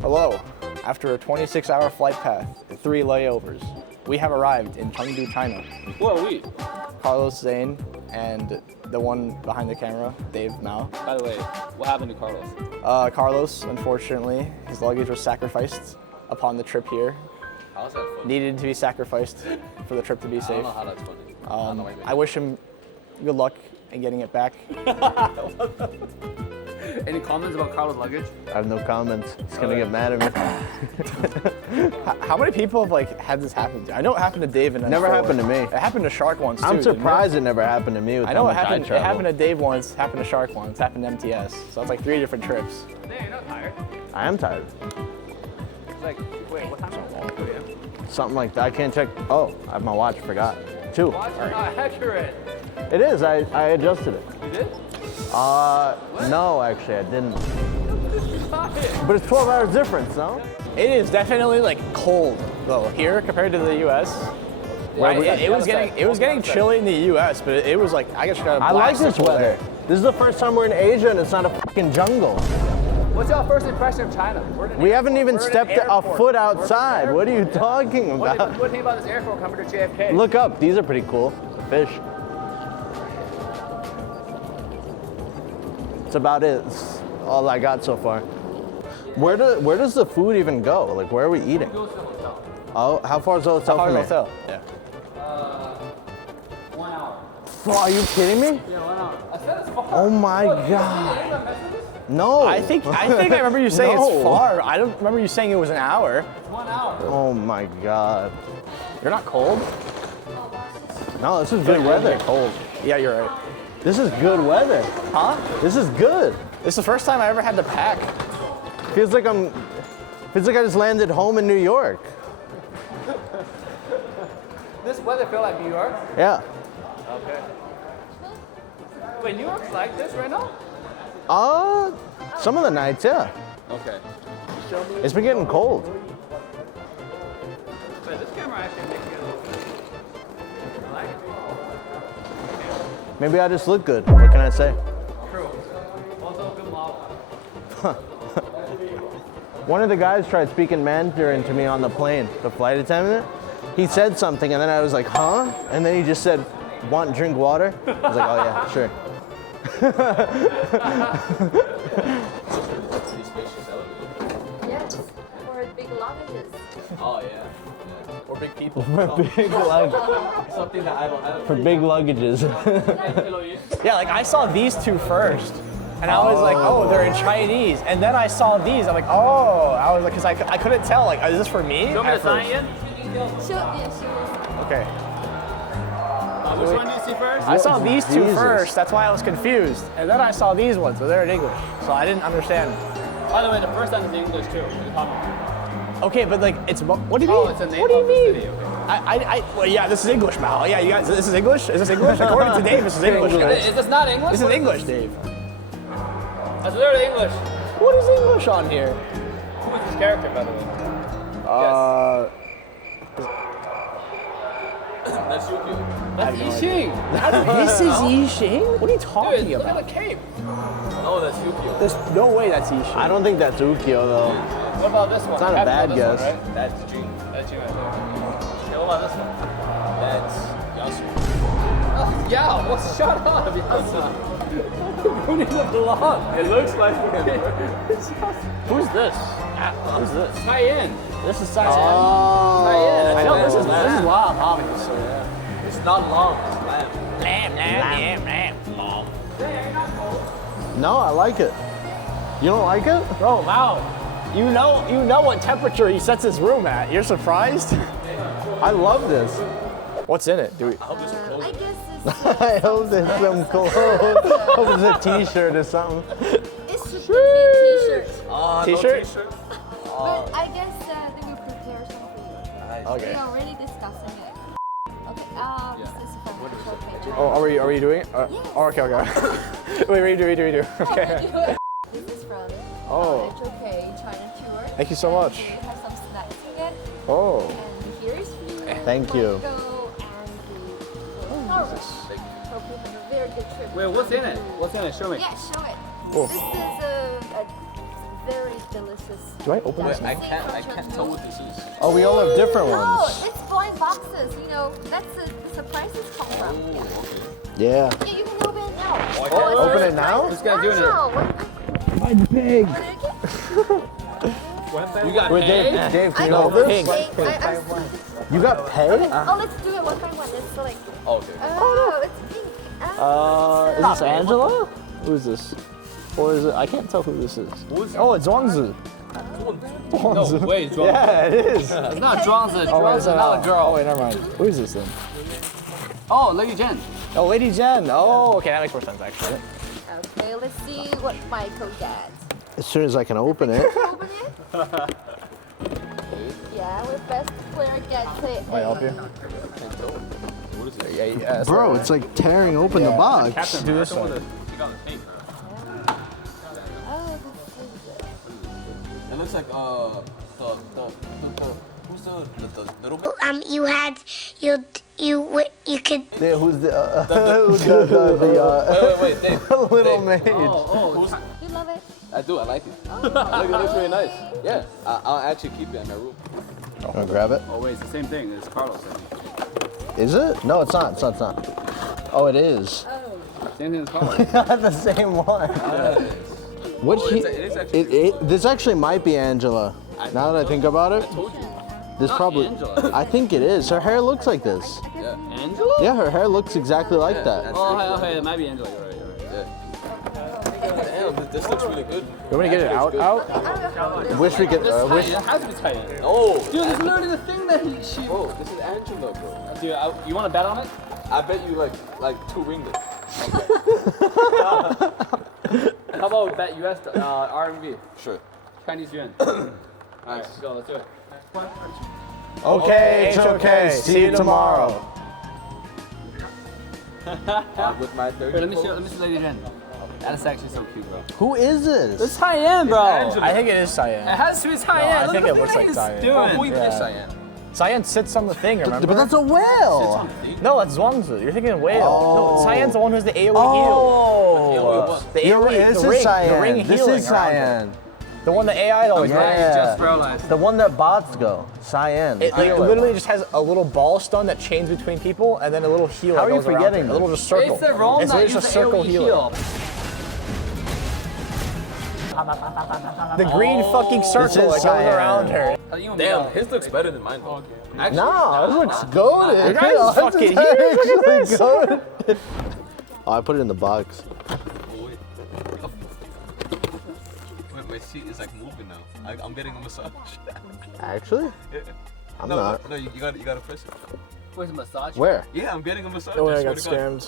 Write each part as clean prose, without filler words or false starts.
Hello. After a 26-hour flight path and 3 layovers, we have arrived in Chengdu, China. Who are we? Carlos Zane and the one behind the camera, Dave Mao. By the way, what happened to Carlos? Carlos, unfortunately, his luggage was sacrificed upon the trip here. How's that funny? Needed to be sacrificed for the trip to be safe. I don't know how that's funny. I wish him good luck in getting it back. Any comments about Carlos' luggage? I have no comments. He's gonna get mad at me. How many people have had this happen to? I know it happened to Dave and Never happened to me. It happened to Shark once too. I'm surprised it never happened to me. With I know how it much happened. I It happened to Dave once. Happened to Shark once. Happened to MTS. So it's like 3 different trips. Hey, you're not tired. I am tired. It's like, wait, what time is it? 2 a.m. Something like that. I can't check. Oh, I have my watch. Forgot. 2. Watch are not accurate. It is. I adjusted it. You did? No, actually, I didn't. But it's 12 hours difference, no? It is definitely cold though here compared to the U.S. Where we- It was getting chilly in the U.S., but it was like I got straight up I like blasted this weather. there. This is the first time we're in Asia and it's not a fucking jungle. What's your first impression of China? We haven't even We're in an stepped a airport. foot outside. What are you talking What do about? you think about this airport compared to JFK? Look up. These are pretty cool. Fish. That's about it. It's all I got so far. Where does the food even go? Like, where are we eating? Oh, how far is the hotel How from far is here? the hotel? Yeah. 1 hour. Oh, are you kidding me? Yeah, 1 hour. I said it's far. Oh my god. No. I think I remember you saying No. it's far. I don't remember you saying it was an hour. It's 1 hour. Oh my god. You're not cold? No, this is good weather. Cold. Yeah, you're right. This is good weather. Huh? This is good. This is the first time I ever had to pack. Feels like I just landed home in New York. This weather feel like New York? Yeah. Okay. Wait, New York's like this right now? Some of the nights, yeah. Okay. It's been getting cold. But this camera actually makes it a little bit. I like it. Maybe I just look good. What can I say? True. Also, good model. One of the guys tried speaking Mandarin to me on the plane, the flight attendant. He said something and then I was like, huh? And then he just said, want drink water? I was like, oh yeah, sure. Yes, for big luggages. Oh, yeah. Or big people. Big lug- Something that I don't for big luggages. Yeah, I saw these two first. And I was like, oh, they're in Chinese. And then I saw these. I'm like, oh. I was like, because I couldn't tell. Is this for me? You want me to sign in? Okay. Which one do you see first? I saw these two Jesus. first. That's why I was confused. And then I saw these ones, but they're in English. So I didn't understand. By the way, the first one is English too. Okay, but it's, what do you mean? Oh, it's the name What do you of the mean? city, okay. Well, yeah, this is English, Mal. Yeah, you guys, this is English? Is this English? According to Dave, this is English, guys. Is this not English? This is English, Dave. That's literally English. What is English on here? Who is this character, by the way? That's Yukio. That's Yixing. This is Yixing? What are you talking Dude, look at about? the cape. Oh, that's Yukio. There's no way that's Yixing. I don't think that's Ukyo though. What about this one? It's not a You have to know bad this guess. One, right? That's Jin. That's you right there. Okay, what about this one? That's Yasu. Oh, yeah, well, shut up, Yasu. Who need to belong? It looks like him. Who's this? Who's this? Cayenne. This is Cyan. Cayenne. I know this is Lamb, obviously. It's not long, it's lamb. Lamb. No, I like it. You don't like it? Bro, wow. You know what temperature he sets his room at. You're surprised? I love this. What's in it? I guess it's. I hope there's some clothes. Hope it's a t-shirt or something. It's supposed to be a t-shirt. T-shirt? But I guess they will prepare some for you. Okay. We are already discussing it. Okay, this is from the short page. Oh, are we doing it? Oh, okay. Wait, redo. Okay. This is from Oh. HOK China Tour. Thank you so much. We have some snacks in it. Oh. And here is food. Thank you. Mango and the Hope you have a very good trip. Wait, what's in it? What's in it? Show me. Yeah, show it. Oh. This is a very delicious. Do I open Wait, this? I can't tell what this is. Oh, we all have different No, ones. it's blind boxes. You know, that's the surprises come from. Oh, okay. Yeah. Yeah, you can open it now. Open it now? This guy's doing it. Wow, Mine's big. what did you get? You got Wait, paid? Dave, can I you got hold the this? steak. You got paid? Oh, let's do it one by one. Let's select. Oh, okay. Oh, it's pink. Is this Angela? Who's this? Or is it? I can't tell who this is. Oh, it's Zhuangzi. No, wait, Zhuangzi. Yeah, it is. It's not Zhuangzi. Oh, wait, Zhuangzi's not a girl. Oh, wait, never mind. Who is this then? Oh, Lady Jen. Oh, Lady Jen. Oh, okay, that makes more sense actually. Okay, let's see what Michael gets. As soon as I can open it. Open it. Yeah, our best player gets it. Can I help you? What is it? Yeah, yeah. Bro, it's like tearing open the box. Do this one. You got the tape. Oh, this is it. It looks like who's the little bit? You had you could Yeah, who's the Wait, Dave. little Dave. maid? Who's, You love it? I do. I like it. Look, it looks really nice. Yeah, I'll actually keep it in my room. Wanna grab it? Oh wait, it's the same thing as Carlos. Is it? No, it's not. It's not. It's not. Oh, it is. Same thing as Carlos. The same one. Which Oh, it is actually. this actually might be Angela. Now that I think about it, Told you. this Not probably. Angela. I think it is. Her hair looks like this. Yeah. Angela? Yeah, her hair looks exactly like that. Oh, okay, it might be Angela. You're right. Damn, this looks really good. You want me to get it out? Wish we could. Wish. It has to be tight. Oh, dude, this is literally the thing that she. Bro, this is Angela, bro. Dude, you want to bet on it? I bet you like 2 ringgit. How about we bet US RMB? Sure. Chinese yuan. Alright, let's go. Let's do it. Okay, it's okay. See you tomorrow. With my 30. Wait, let me see Lady Jen. That's actually so cute, bro. Who is this? It's Cyan, bro. I think it is Cyan. It has to be Cyan. I think it looks like Cyan. Who Yeah. is Cyan? Cyan sits on the thing, remember? But that's a whale. No, that's Zhuangzi. You're thinking whale. Oh. No, Cyan's the one who's the AoE heal. Oh. The You're AoE, right, this the is ring, Cyan. the ring This healing is around it. Cyan. The one the AI always does. Yeah. Just realized. The one that bots go. Cyan. It literally just has a little ball stun that chains between people, and then a little heal. How that are you goes around forgetting it. A little this? just circle. It's the Rome It's that literally uses just circle AoE healing. heal. The green fucking circle is that goes Cyan. around her. Damn, his looks better than mine though. Actually, No, this looks goated. Your guys is fucking huge. Look at this. Oh, I put it in the box. Wait, my seat is like moving now. I'm getting a massage. Actually? I'm not. No, you gotta press it. Where's the massage? Where? Yeah, I'm getting a massage. Oh, I swear got to God.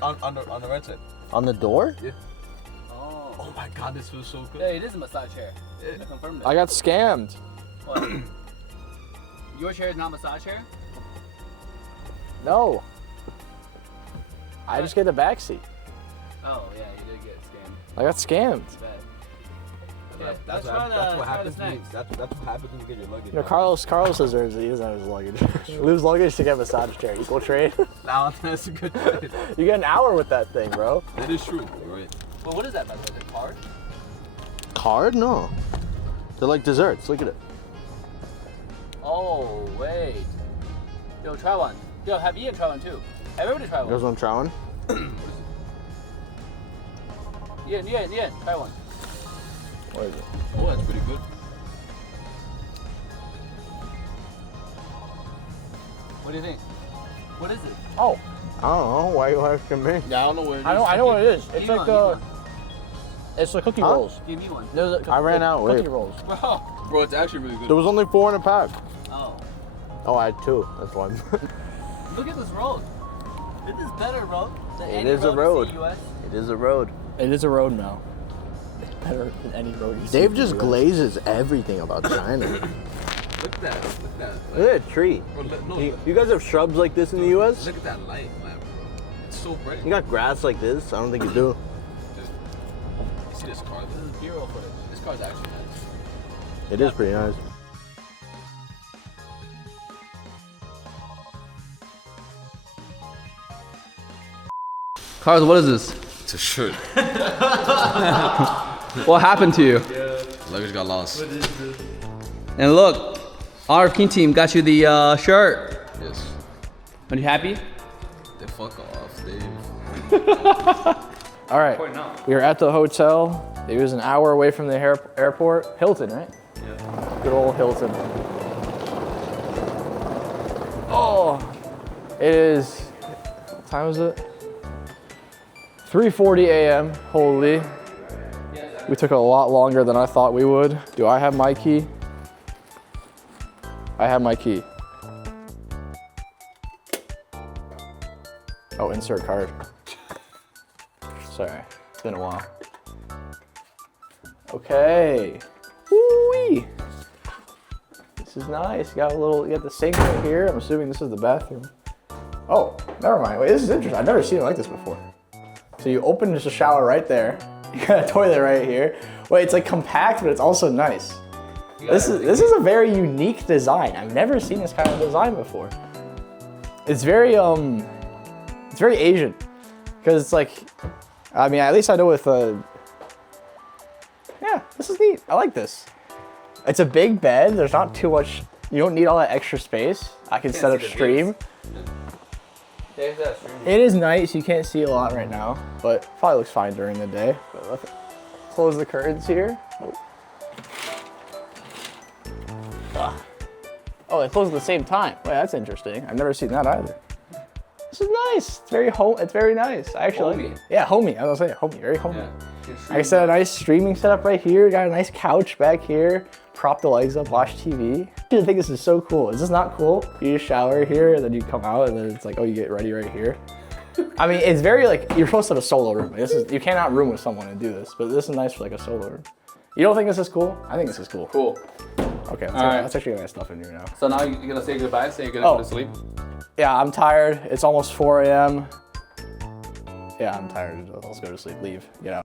scammed. On the right side. On the door? Yeah. Oh my God, this feels so good. Yeah, it is a massage chair. Yeah. I confirmed it. I got scammed. What? Your chair is not a massage chair? No. I just get the back seat. Oh, yeah, you did get scammed. I got scammed. Bet. Yeah, Okay, that's let's try what the happens. snacks. That's what happens when you get your luggage. You know, Carlos deserves it. He doesn't have his luggage. Lose luggage to get a massage chair. Equal trade. Now that's a good trade. You get an hour with that thing, bro. That is true. You're right. Well, what is that, by the way? The card? Card? No. They're like desserts. Look at it. Oh, wait. Yo, try one. Yo, have Ian try one too. Everybody try You guys one. want to try one? Ian, try one. What is it? Oh, that's pretty good. What do you think? What is it? Oh, I don't know. Why are you asking me? Yeah, I don't know where it is. I know what it is. Give It's me like one, it's the cookie Huh? rolls. give me one. There's a I ran out, Cookie wait. rolls. Bro. Bro, it's actually really good. There was only 4 in a pack. Oh. Oh, I had 2. That's one. Look at this road. This is better, bro. Than It any is a in road. the US. It is a road. It is a road now. Better than any road you see. Dave in just the US. glazes everything about China. Look at that. Look at that. Look at that tree. Bro, no, You guys have shrubs like this in the US? look at that light, man, bro. It's so bright. You got grass like this? I don't think you do. You see this car? This is B-roll footage. This car's actually nice. It is pretty nice. Carlos, what is this? It's a shirt. What happened to you? Luggage got lost. And look, our King team got you the shirt. Yes. Are you happy? They fuck off, Dave. All right, we are at the hotel. It was an hour away from the airport. Hilton, right? Yeah. Good old Hilton. Oh, it is, what time is it? 3:40 a.m., holy. We took a lot longer than I thought we would. Do I have my key? I have my key. Oh, insert card. Sorry, it's been a while. Okay. Woo-wee. This is nice. You got the sink right here. I'm assuming this is the bathroom. Oh, never mind. Wait, this is interesting. I've never seen it like this before. So you open just a shower right there. You got a toilet right here. Wait, it's like compact, but it's also nice. This is a very unique design. I've never seen this kind of design before. It's very Asian, because it's like, I mean, at least I know with yeah, this is neat. I like this. It's a big bed. There's not too much. You don't need all that extra space. I can set up stream. It is nice. You can't see a lot right now, but probably looks fine during the day. But let's close the curtains here. Oh, they close at the same time. Wait, that's interesting. I've never seen that either. This is nice. It's very It's very nice. I actually like it. Yeah, homey. I was gonna say homey. Very homey. Yeah. I said a nice streaming setup right here. Got a nice couch back here. Prop the legs up, watch TV. I think this is so cool. Is this not cool? You just shower here, and then you come out, and then it's like, oh, you get ready right here. I mean, it's very like, you're supposed to have a solo room. You cannot room with someone and do this, but this is nice for like a solo room. You don't think this is cool? I think this is cool. Cool. Okay, let's actually get my stuff in here now. So now you're gonna say goodbye, say you're gonna go to sleep? Yeah, I'm tired. It's almost 4 a.m. Yeah, I'm tired. Let's go to sleep. Leave. Get out.